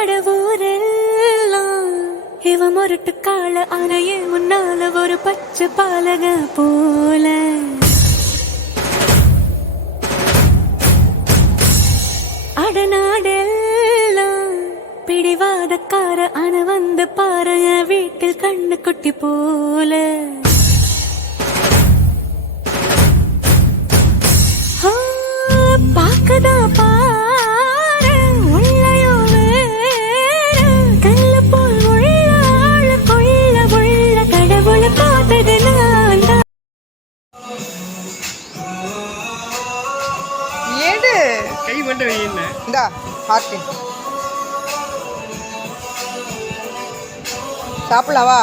அடவூரெல்லாம் இவ முரட்டு கால அணையே முன்னால ஒரு பச்சை பாலக போல அடநாடெல்லாம் பிடிவாதக்கார அண வந்து பாருங்க வீட்டில் கண்ணு குட்டி போல பாக்கதா பாரு உள்ளயோ கல்ல போல் உள்ள கொள்ள உள்ள கடவுளை பார்த்தது நான் தான். ஏடு கை மட்டும் என்ன இந்தா ஹார்ட் சாப்பிடலாம் வா.